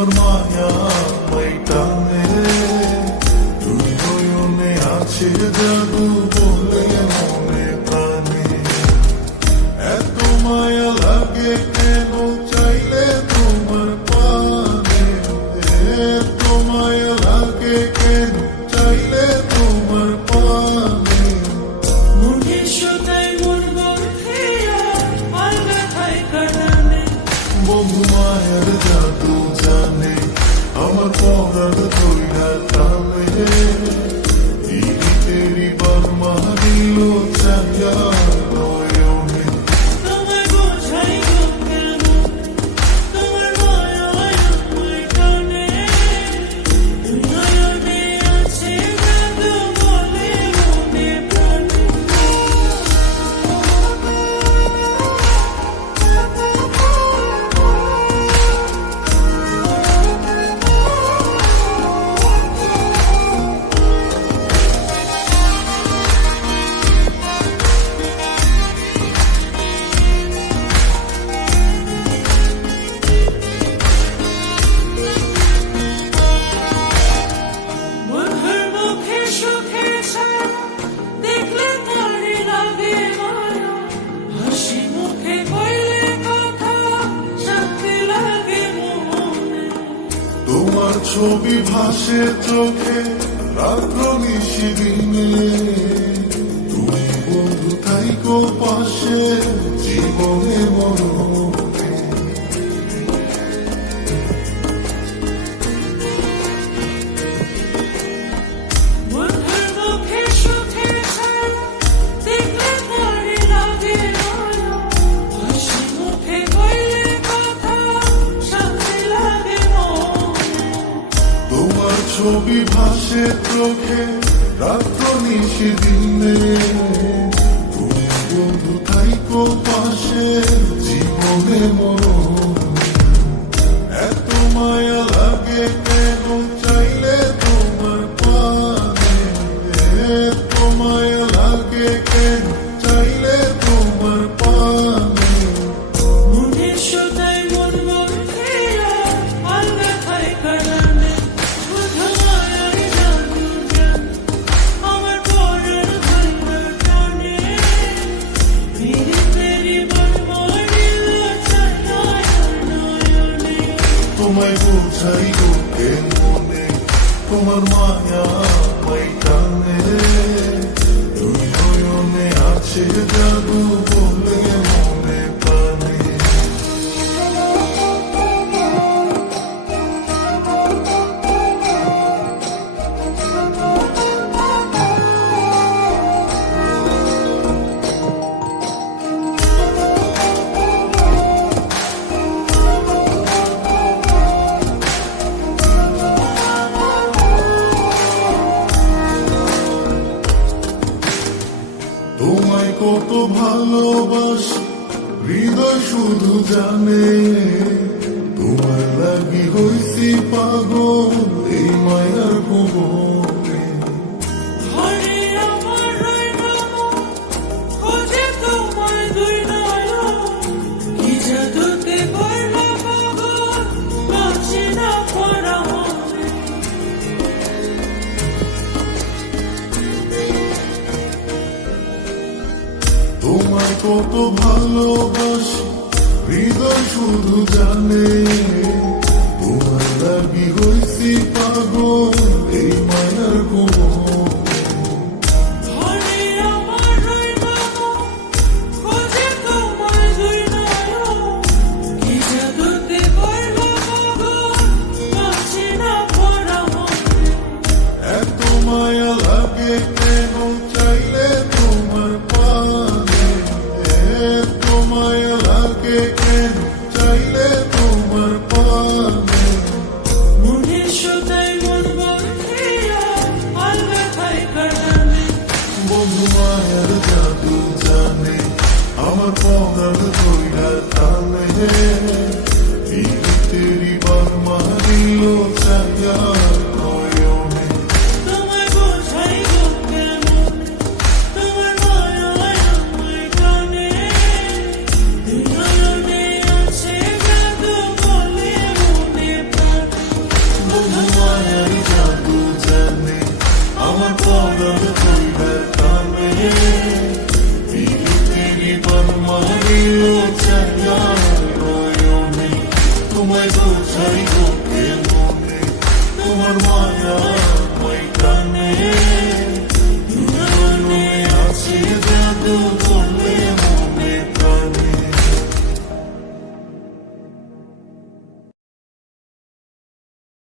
তোমার মায়া মাই টানে, দুই নয়নে আছে জাদু বলে মনে প্রাণে। এত মায়া লাগে কেন চাইলে তোমার পানে, এত মায়া লাগে কেন চাইলে তোমার পানে। মনের সুতায় মন গড়িয়া আর ব্যথায় কাটানে। বন্ধু মায়ের জাদু জানে আমার পরার ধইরা টানে, তেরি বর্মা দিল চাইয়া নয়নে। তোমায় বোঝাই গো কেন, তোমার মায়ায় আমায় টানে। দুই নয়নে আছে জাদু বলে মনে প্রাণে। বন্ধুর মুখে সুখের ছায়া দেখলে তারে লাগে মায়া। হাসি মুখে কইলে কথা শান্তি লাগে মনে। তোমার ছবি ভাসে চোখে রাত্র নিশিদিনে, তুমি বন্ধু থাইকো পাশে জীবনে মরণে। বন্ধুর মুখে সুখের ছায়া দেখলে তারে লাগে মায়া। হাসি মুখে কইলে কথা শান্তি লাগে মনে। তোমার ছবি ভাসে চোখে রাত্র নিশিদিনে, তুমি বন্ধু থাইকো পাশে জীবনে মরণে। এত মায়া লাগে কেন চাইলে তোমার পানে, এত মায়া লাগে কেন চাইলে তোমার পানে। মনের সুতায় মন গড়িয়া আর ব্যথায় কাটানে। শুধু মায়ার জাদু জানে আমার পরার ধইরা টানে। তেরি বর্মা দিল চাইয়া নয়নে। তোমায় বোঝাই গো মনে, তোমার মায়া মাই টানে, দুই নয়নে আছে জাদু বলে মনে প্রাণে। তোমায় কত ভালোবাসি হৃদয় শুধু জানে, তোমার লাগি হইছি পাগল এই মায়ার ভুবনে। ঘরে আমার রইলো খোঁজে তোমার দুই নয়ন। কি জাদুতে করলা পাগল বাঁচি না পরা মনে। তোমায় কত ভালোবাসি হৃদয় শুধু জানে, তোমার লাগি হইছি পাগল এই মায়ার ভুবনে। ঘরে আমার রইলো খোঁজে তোমার দুই নয়ন। কি জাদুতে করলা পাগল বাঁচি না পরা মনে। এত মায়া লাগে কেন চাইলে তোমার পানে, এত মায়া লাগে কেন চাইলে তোমার পানে। মনের সুতায় মন গড়িয়া আর ব্যথায় কাটানে। বন্ধু মায়ার জাদু জানে আমার পরার ধইরা টানে, তেরি বর্মা দিল চাইয়া নয়নে। তোমায় বোঝাই গো কেন, তোমার মায়ায় আমায় টানে। দুই নয়নে আছে জাদু বলে মনে প্রাণে। তেরি বর্মারিল চাঁদা নয়নে তোমায় বোঝাই গো